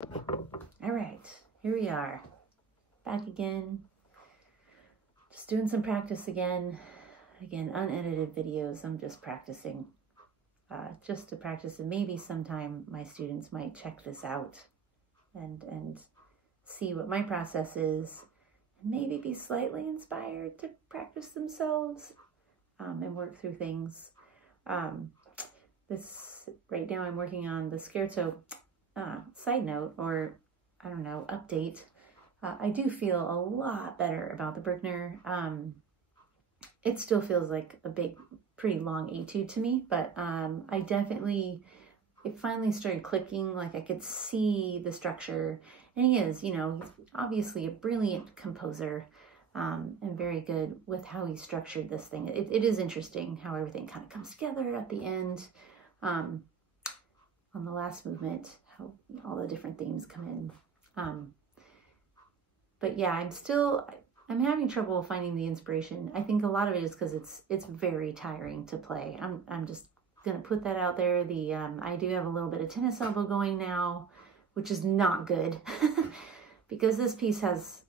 All right, here we are, back again. Just doing some practice again. Again, unedited videos. I'm just practicing, just to practice, and maybe sometime my students might check this out and see what my process is, and maybe be slightly inspired to practice themselves and work through things. This right now I'm working on the scherzo side note, or I don't know, update. I do feel a lot better about the Bruckner. It still feels like a big, pretty long etude to me, but it finally started clicking. Like I could see the structure, and he is, you know, he's obviously a brilliant composer and very good with how he structured this thing. It is interesting how everything kind of comes together at the end on the last movement, how all the different themes come in. But yeah, I'm having trouble finding the inspiration. I think a lot of it is because it's very tiring to play. I'm just gonna put that out there. I do have a little bit of tennis elbow going now, which is not good because this piece has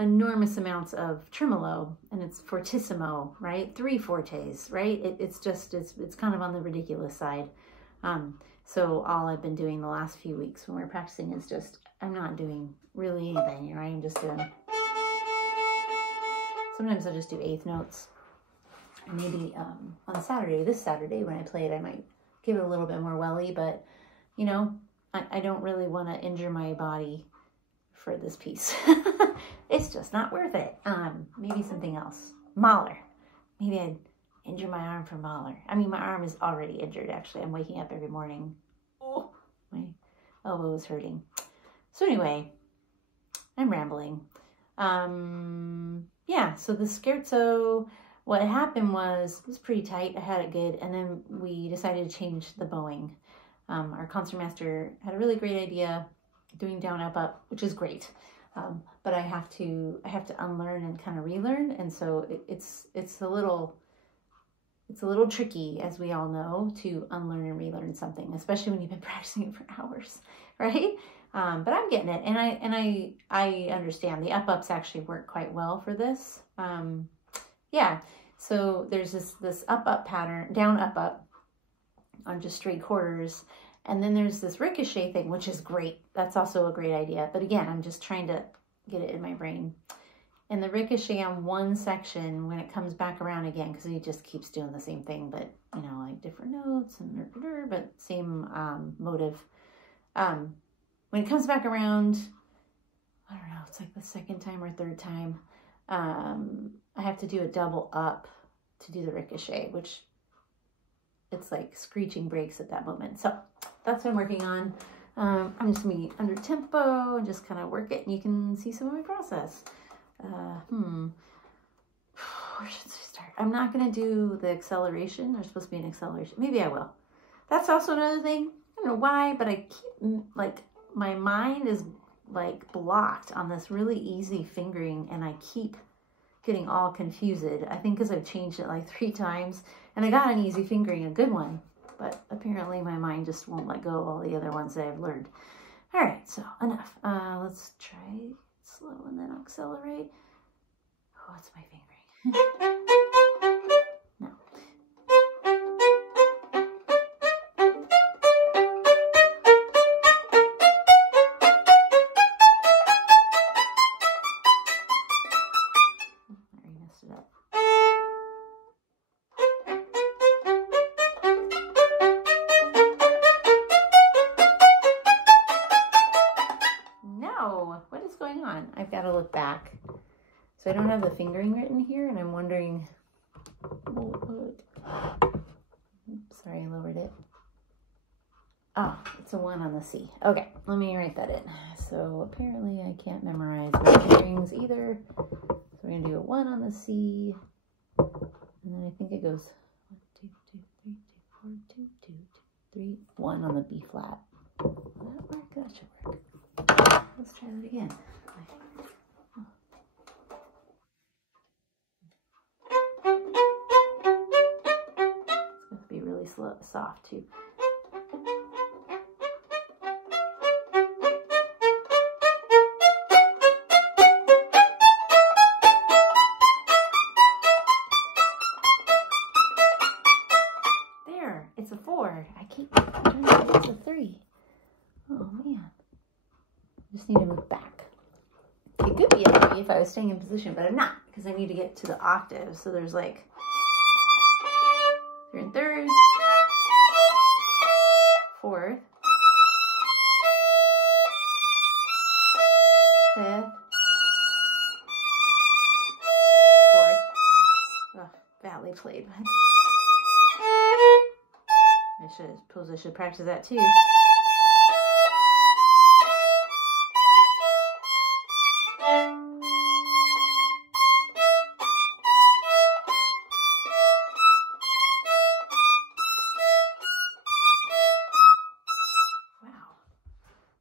enormous amounts of tremolo, and it's fortissimo, right? 3 fortes, right? It's kind of on the ridiculous side. So all I've been doing the last few weeks when we're practicing is just, I'm not doing really anything, right? I'm just doing, sometimes I'll just do eighth notes. And maybe on this Saturday when I play it, I might give it a little bit more welly, but you know, I don't really want to injure my body for this piece. It's just not worth it. Maybe something else. Mahler. Maybe I'd injure my arm for Mahler. I mean, my arm is already injured, actually. I'm waking up every morning. Oh, my elbow is hurting. So anyway, I'm rambling. Yeah, so the scherzo, what happened was, it was pretty tight. I had it good. And then we decided to change the bowing. Our concertmaster had a really great idea doing down, up, up, which is great. But I have to unlearn and kind of relearn. And so it's a little tricky, as we all know, to unlearn and relearn something, especially when you've been practicing it for hours, right? But I'm getting it, and I understand the up-ups actually work quite well for this. Yeah, so there's this up-up pattern, down, up on just straight quarters, and then there's this ricochet thing, which is great. That's also a great idea. But again, I'm just trying to get it in my brain. And the ricochet on one section, when it comes back around again, because he just keeps doing the same thing, but, you know, like different notes, and but same motive. When it comes back around, I don't know, it's like the second time or third time, I have to do a double up to do the ricochet, which it's like screeching brakes at that moment. So that's what I'm working on. I'm just going to be under tempo and just kind of work it, and you can see some of my process. Where should we start? I'm not going to do the acceleration. There's supposed to be an acceleration. Maybe I will. That's also another thing. I don't know why, but I keep, like, my mind is like blocked on this really easy fingering, and I keep getting all confused. I think because I've changed it like 3 times, and I got an easy fingering, a good one, but apparently my mind just won't let go of all the other ones that I've learned. All right, so enough. Let's try slow and then accelerate. Oh, what's my fingering? No. I messed it up. No, what is going on? I've got to look back. So I don't have the fingering written here, and I'm wondering, sorry, I lowered it. Oh, it's a 1 on the C. Okay, let me write that in. So apparently I can't memorize my fingerings either. So we're going to do a 1 on the C, and then I think it goes 1, 2, 2, 3, 2, 4, 2, 2, 2, 3, 1 on the B flat. Will that work? That should work. Let's try that again. It's going to be really soft too. just need to move back. It could be a if I was staying in position, but I'm not, because I need to get to the octave. So there's like 3rd and 3rd, 4th, 5th, 4th. Oh, badly played. Suppose I should practice that too.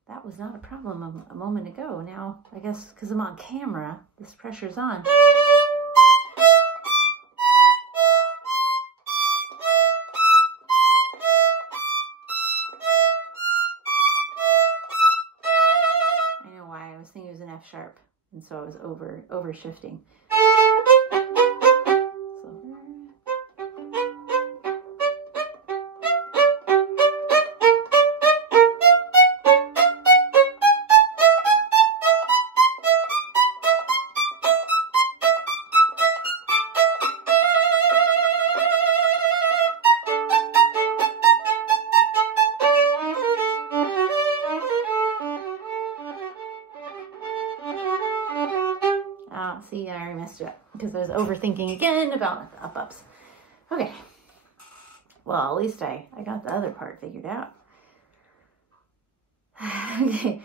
That was not a problem a moment ago. Now, I guess because I'm on camera, this pressure's on. I know why. I was thinking it was an F sharp, and so I was over shifting. See, I already messed it up because I was overthinking again about the up-ups. Okay. Well, at least I got the other part figured out. Okay.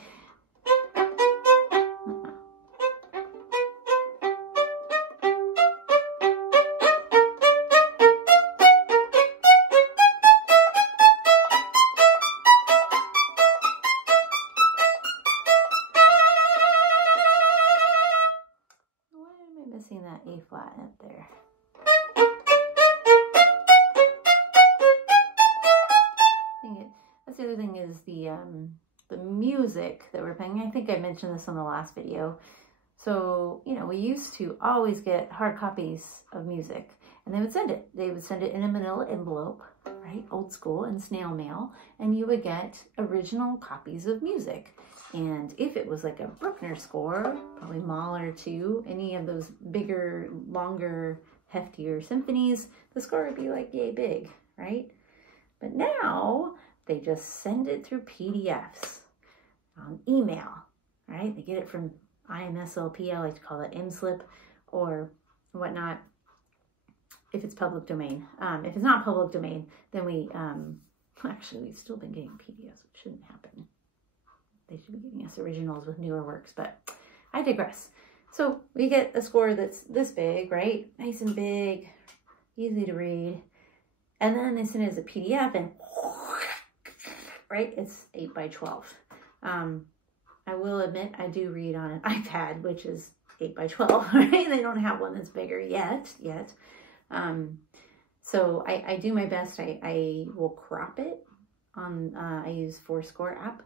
Missing that A flat up there. That's the other thing is the music that we're playing. I think I mentioned this on the last video. So, you know, we used to always get hard copies of music, and they would send it. They would send it in a manila envelope, right? Old school, and snail mail, and you would get original copies of music. And if it was like a Bruckner score, probably Mahler too, any of those bigger, longer, heftier symphonies, the score would be like yay big, right? But now they just send it through PDFs on email, right? They get it from IMSLP, I like to call it MSLIP or whatnot, if it's public domain. If it's not public domain, then actually we've still been getting PDFs, which shouldn't happen. They should be giving us originals with newer works, but I digress. So we get a score that's this big, right? Nice and big, easy to read. And then they send it as a PDF and, right, it's 8 by 12. I will admit I do read on an iPad, which is 8 by 12, right? They don't have one that's bigger yet. So I do my best. I will crop it on, I use Fourscore app.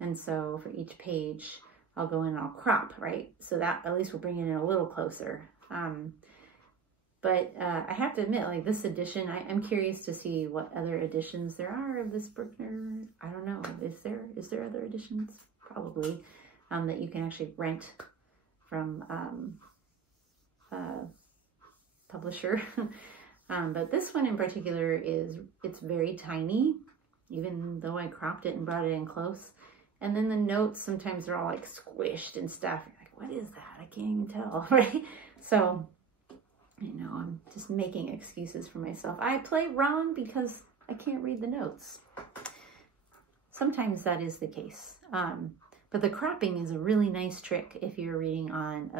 And so for each page, I'll go in and I'll crop, right? So that at least will bring it in a little closer. But I have to admit, like this edition, I'm curious to see what other editions there are of this Bruckner. I don't know. Is there other editions? Probably that you can actually rent from publisher. But this one in particular it's very tiny, even though I cropped it and brought it in close. And then the notes sometimes are all like squished and stuff. You're like, what is that? I can't even tell, right? So, you know, I'm just making excuses for myself. I play wrong because I can't read the notes. Sometimes that is the case. But the cropping is a really nice trick if you're reading on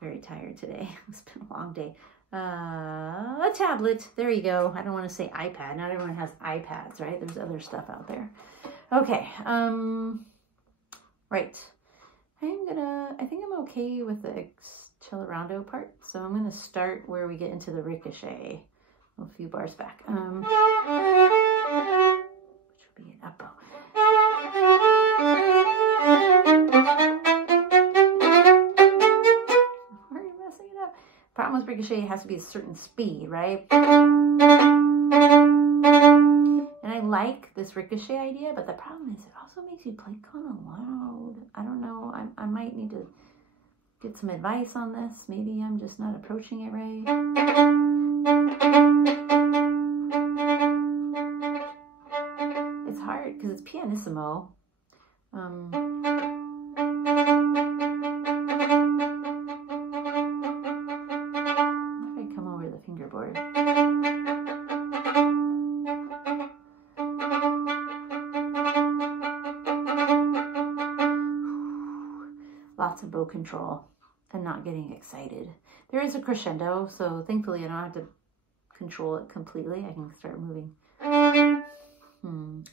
very tired today. It's been a long day. A tablet. There you go. I don't want to say iPad. Not everyone has iPads, right? There's other stuff out there. Okay. Right. I think I'm okay with the accelerando part. So I'm going to start where we get into the ricochet. A few bars back. Which will be an up bow. Problem with ricochet, it has to be a certain speed, right? And I like this ricochet idea, but the problem is it also makes you play kind of loud. I don't know. I might need to get some advice on this. Maybe I'm just not approaching it right. It's hard because it's pianissimo. Fingerboard. Lots of bow control and not getting excited. There is a crescendo, so thankfully I don't have to control it completely. I can start moving. And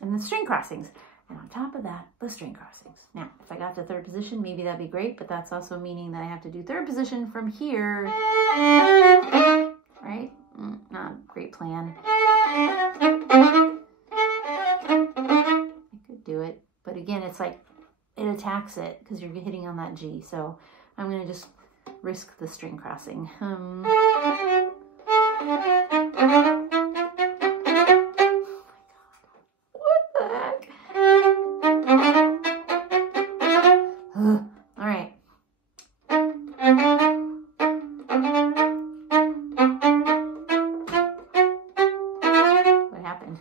the string crossings. And on top of that, the string crossings. Now, if I got to third position, maybe that'd be great, but that's also meaning that I have to do third position from here. Right? Not a great plan. I could do it, but again, it's like it attacks it because you're hitting on that G. So I'm going to just risk the string crossing. What the heck? All right. What happened?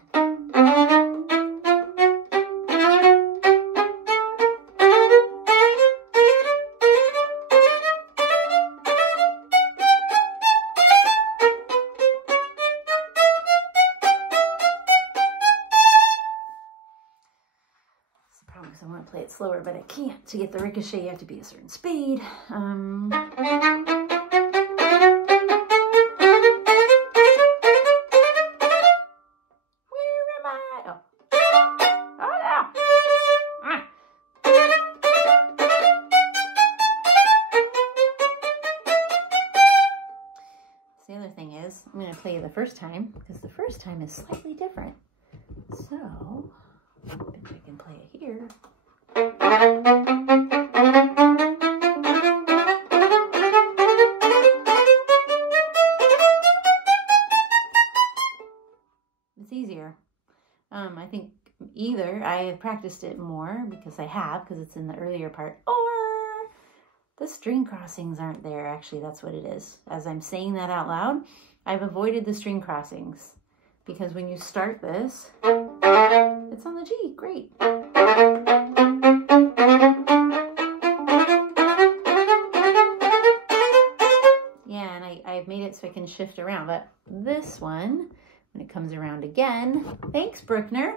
Because I want to play it slower, but I can't. To get the ricochet, you have to be a certain speed. Where am I? Oh. Oh, no. Ah. The other thing is, I'm going to play you the first time, because the first time is slightly different. So, I bet I can play it here. It's easier. I think either I have practiced it more because it's in the earlier part, or the string crossings aren't there. Actually, that's what it is. As I'm saying that out loud, I've avoided the string crossings because when you start this, it's on the G. Great. Yeah, and I've made it so I can shift around. But this one, when it comes around again, thanks, Bruckner,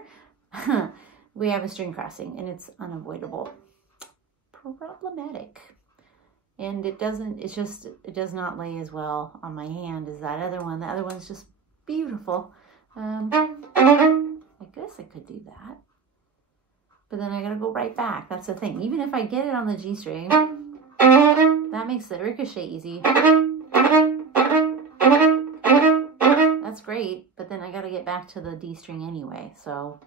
we have a string crossing, and it's unavoidable. Problematic. And it does not lay as well on my hand as that other one. The other one's just beautiful. I guess I could do that. But then I gotta go right back. That's the thing. Even if I get it on the G string, that makes the ricochet easy. That's great, but then I gotta get back to the D string anyway, so.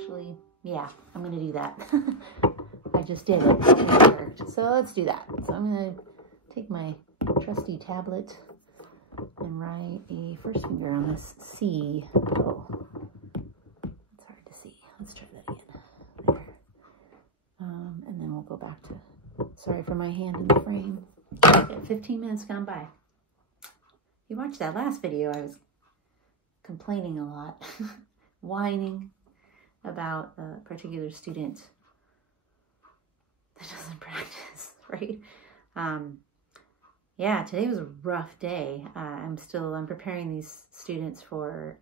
Actually, yeah, I'm gonna do that. I just did it. It worked. So let's do that. So I'm gonna take my trusty tablet and write a first finger on this C. Oh, it's hard to see. Let's try that again. There. And then we'll go back to, sorry for my hand in the frame. 15 minutes gone by. If you watched that last video, I was complaining a lot, whining about a particular student that doesn't practice, right? Yeah, today was a rough day. I'm preparing these students for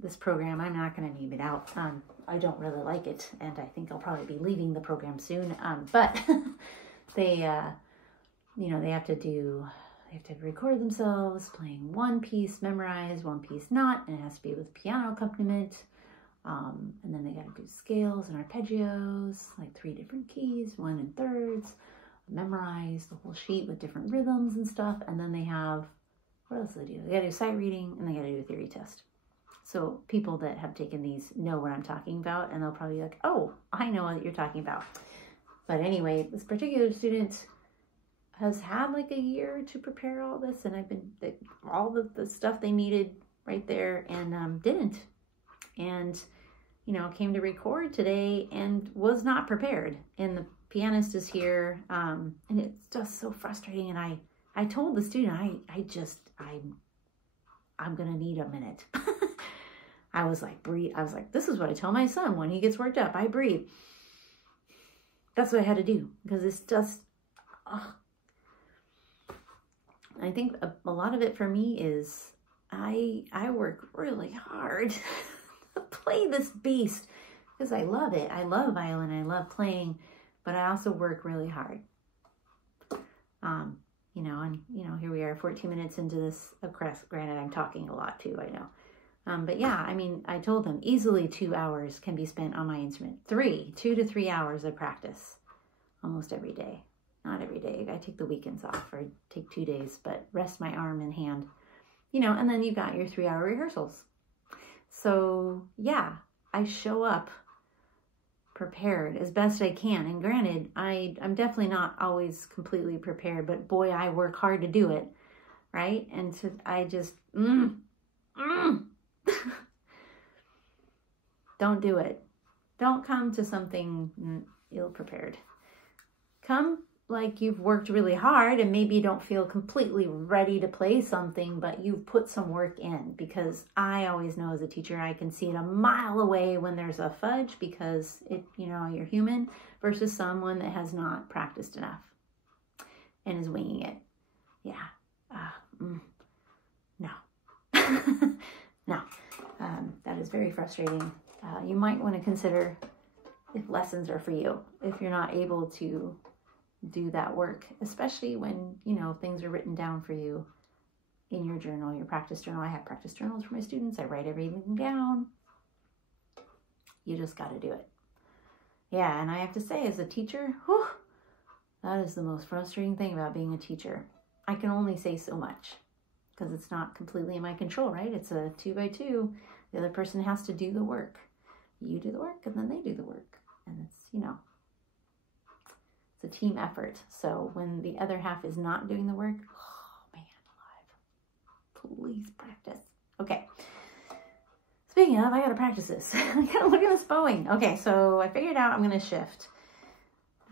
this program. I'm not going to name it out. I don't really like it, and I think I'll probably be leaving the program soon. But they, they have to record themselves playing one piece memorized, one piece not, and it has to be with piano accompaniment. And then they got to do scales and arpeggios, like 3 different keys, 1 in thirds. Memorize the whole sheet with different rhythms and stuff, and then they have, what else do they do? They gotta do sight reading, and they gotta do a theory test. So people that have taken these know what I'm talking about, and they'll probably be like, oh, I know what you're talking about. But anyway, this particular student, has had like a year to prepare all this, and I've been all the stuff they needed right there, and didn't, and you know, came to record today and was not prepared. And the pianist is here, and it's just so frustrating. And I told the student, I'm gonna need a minute. I was like, breathe. I was like, this is what I tell my son when he gets worked up. I breathe. That's what I had to do, because it's just, I think a lot of it for me is I work really hard to play this beast, because I love it. I love violin. I love playing, but I also work really hard. You know, and you know, here we are 14 minutes into this. Of course, granted, I'm talking a lot too, I know. But yeah, I mean, I told them easily 2 hours can be spent on my instrument. 2 to 3 hours of practice almost every day. Not every day. I take the weekends off, or take 2 days, but rest my arm and hand, you know, and then you've got your 3-hour rehearsals. So yeah, I show up prepared as best I can. And granted, I'm definitely not always completely prepared, but boy, I work hard to do it, right? And so I just, don't do it. Don't come to something ill-prepared. Come like you've worked really hard, and maybe you don't feel completely ready to play something, but you've put some work in, because I always know as a teacher, I can see it a mile away when there's a fudge, because it, you know, you're human, versus someone that has not practiced enough and is winging it. Yeah. No. No. That is very frustrating. You might want to consider if lessons are for you, if you're not able to do that work, especially when, you know, things are written down for you in your journal, your practice journal. I have practice journals for my students. I write everything down. You just got to do it. Yeah, and I have to say, as a teacher, whew, that is the most frustrating thing about being a teacher. I can only say so much, because it's not completely in my control, right? It's a 2x2. The other person has to do the work. You do the work, and then they do the work. And it's, you know, it's a team effort. So when the other half is not doing the work, oh man, alive. Please practice. Okay. Speaking of, I gotta practice this. I gotta look at this bowing. Okay, so I figured out I'm gonna shift.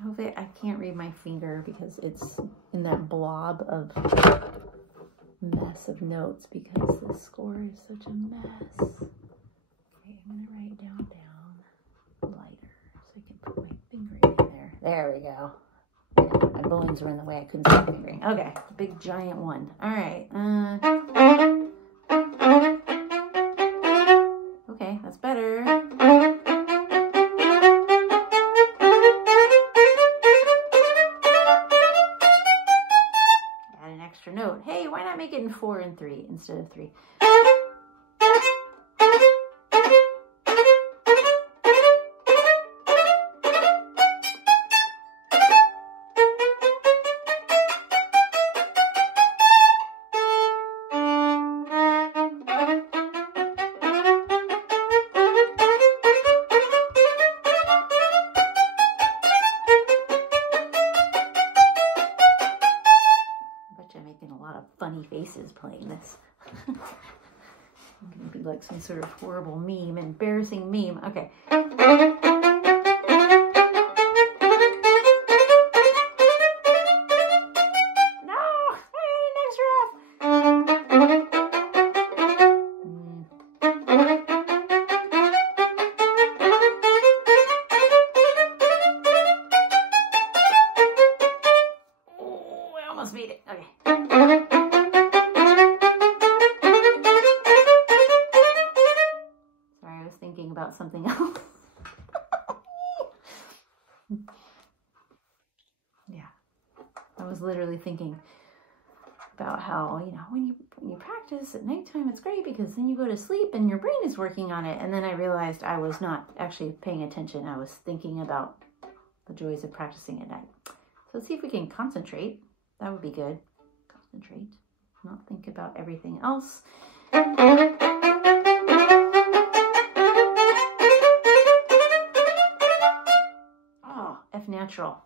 Hopefully I can't read my finger because it's in that blob of mess of notes, because the score is such a mess. Okay, I'm gonna write down lighter so I can put my finger in there. There we go. My bones were in the way. I couldn't see my fingering. Okay, big giant one. All right. Okay, that's better. Add an extra note. Hey, why not make it in 4 and 3 instead of 3? Faces playing this. I'm gonna be like some sort of horrible meme, embarrassing meme. Okay. Something else. Yeah, I was literally thinking about how, you know, when you practice at nighttime, it's great because then you go to sleep and your brain is working on it. And then I realized I was not actually paying attention. I was thinking about the joys of practicing at night. So let's see if we can concentrate. That would be good. Concentrate, not think about everything else. F natural.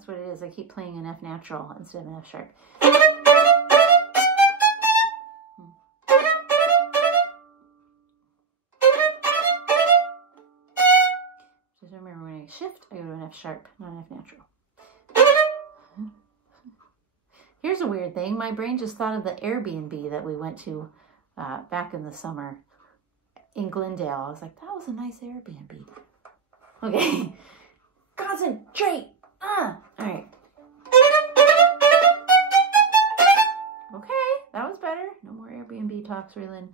That's what it is. I keep playing an F natural instead of an F sharp. Just remember, when I shift, I go to an F sharp, not an F natural. Here's a weird thing. My brain just thought of the Airbnb that we went to back in the summer in Glendale. I was like, that was a nice Airbnb. Okay. Concentrate. All right. Okay, that was better. No more Airbnb talks, Raylan.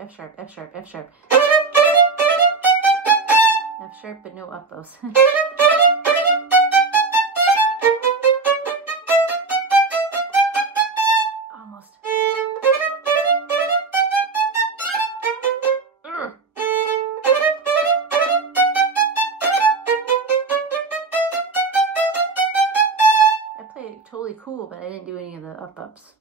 F sharp, F sharp, F sharp. F sharp, but no up bows. Almost. I played it totally cool, but I didn't do any of the up-ups.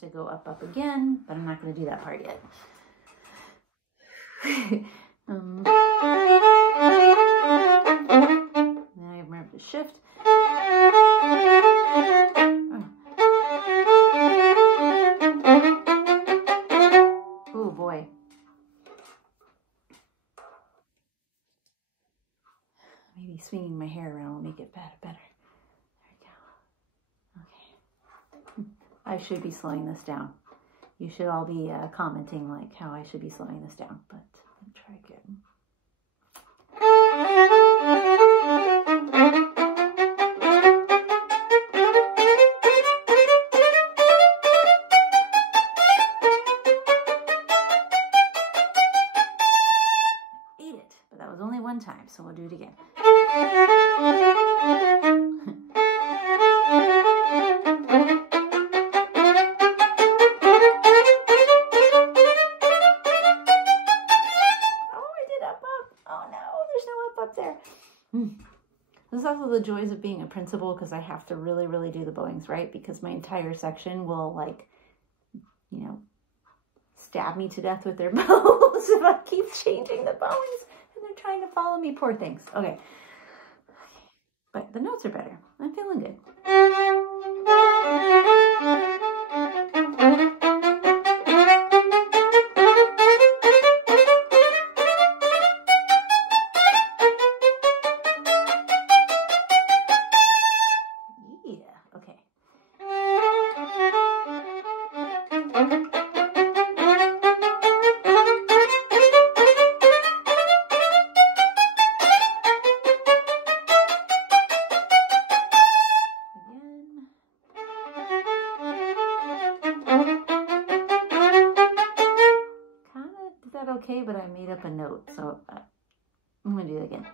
To go up again, but I'm not going to do that part yet. Then I remember to shift. Oh boy. Maybe swinging my hair around will make it better. There we go. Okay. I should be slowing this down. You should all be commenting like how I should be slowing this down, but let me try again. Ate it, but that was only one time, so we'll do it again. This is also the joys of being a principal, because I have to really, really do the bowings right, because my entire section will, like, you know, stab me to death with their bows if I keep changing the bowings and they're trying to follow me. Poor things. Okay. But the notes are better. I'm feeling good. Okay, but I made up a note, so I'm going to do it again.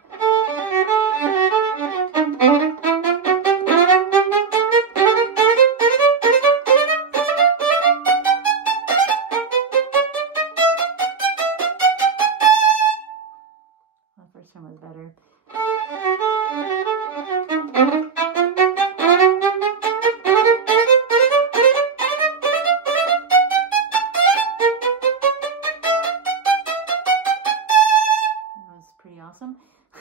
The first one was better. Awesome. You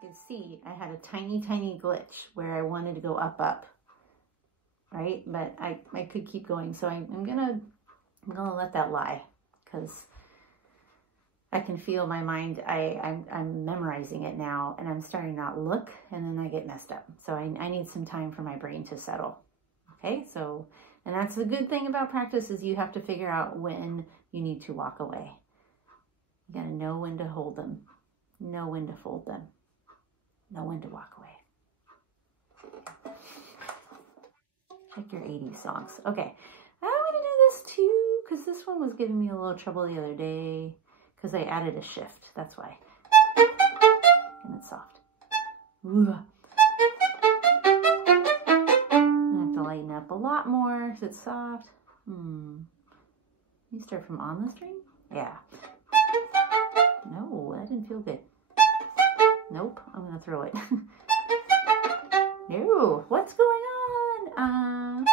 can see I had a tiny glitch where I wanted to go up, right? But I could keep going, so I'm gonna let that lie, because I can feel my mind, I'm memorizing it now, and I'm starting to not look, and then I get messed up. So I need some time for my brain to settle. Okay, so, and that's the good thing about practice, is you have to figure out when you need to walk away. You gotta know when to hold them. know when to fold them, know when to walk away. Check your 80s songs. Okay, I'm gonna do this too, because this one was giving me a little trouble the other day, because I added a shift, that's why. And it's soft. Ooh. I have to lighten up a lot more, because it's soft. You start from on the string? Yeah. No, that didn't feel good. Nope, I'm gonna throw it. No, what's going on?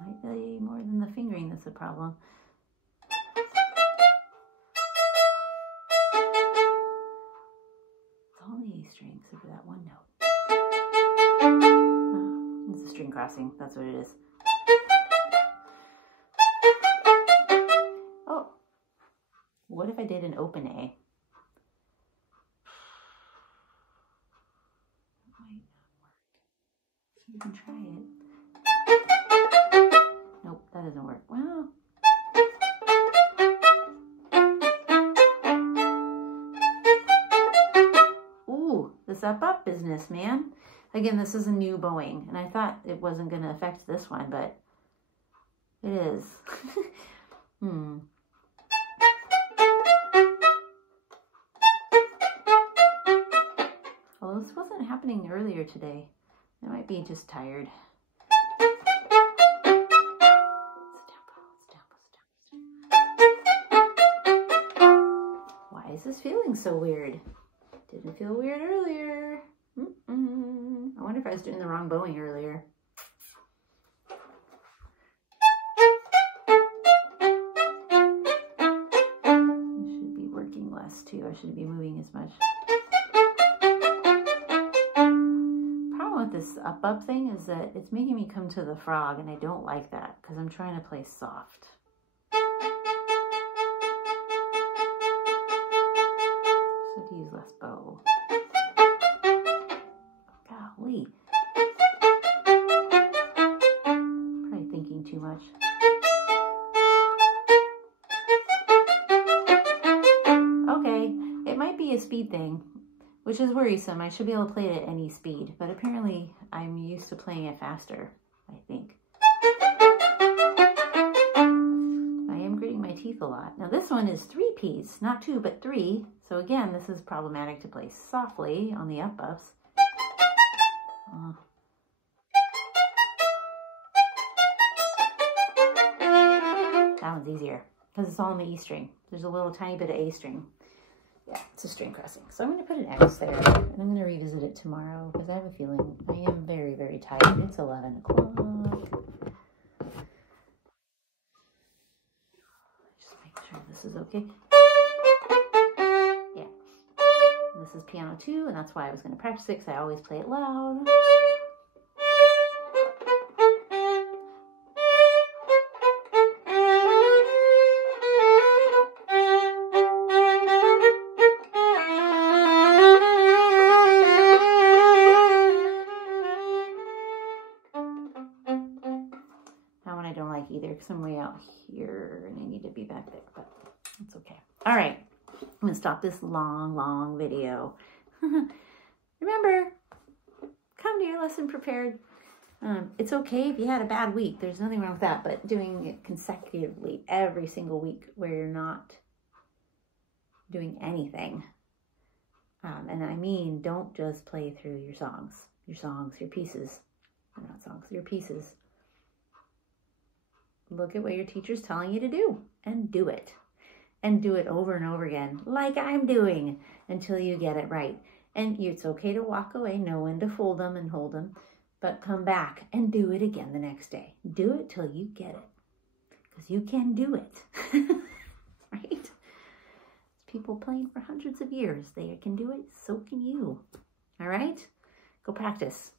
Might be more than the fingering that's the problem. It's only A string, except for that one note. Oh, it's a string crossing, that's what it is. Oh, what if I did an open A? You can try it. Nope, that doesn't work. Well, ooh, this up business, man. Again, this is a new bowing, and I thought it wasn't going to affect this one, but it is. Well, this wasn't happening earlier today. I might be just tired. Why is this feeling so weird? Didn't feel weird earlier. I wonder if I was doing the wrong bowing earlier. I should be working less too. I shouldn't be moving as much. With this up thing is that it's making me come to the frog, and I don't like that because I'm trying to play soft. So I have to use less bow. Golly. Probably thinking too much. Okay, it might be a speed thing, which is worrisome. I should be able to play it at any speed, but apparently I'm used to playing it faster, I think. I am gritting my teeth a lot. Now this one is 3 Ps, not 2, but 3. So again, this is problematic to play softly on the up-ups. That one's easier, because it's all on the E string. There's a little tiny bit of A string. Yeah, it's a string crossing. So I'm going to put an X there, and I'm going to revisit it tomorrow, because I have a feeling I am very, very tired. It's 11 o'clock. Just make sure this is okay. Yeah. This is piano 2, and that's why I was going to practice it, because I always play it loud. Because I'm way out here and I need to be back there, but it's okay. All right, I'm gonna stop this long video. Remember, come to your lesson prepared. It's okay if you had a bad week. There's nothing wrong with that, but doing it consecutively every single week where you're not doing anything. And I mean, don't just play through your pieces. They're not songs, your pieces. Look at what your teacher's telling you to do and do it. And do it over and over again, like I'm doing, until you get it right. And it's okay to walk away, know when to fold them and hold them, but come back and do it again the next day. Do it till you get it, because you can do it, right? It's people playing for hundreds of years. They can do it, so can you. All right? Go practice.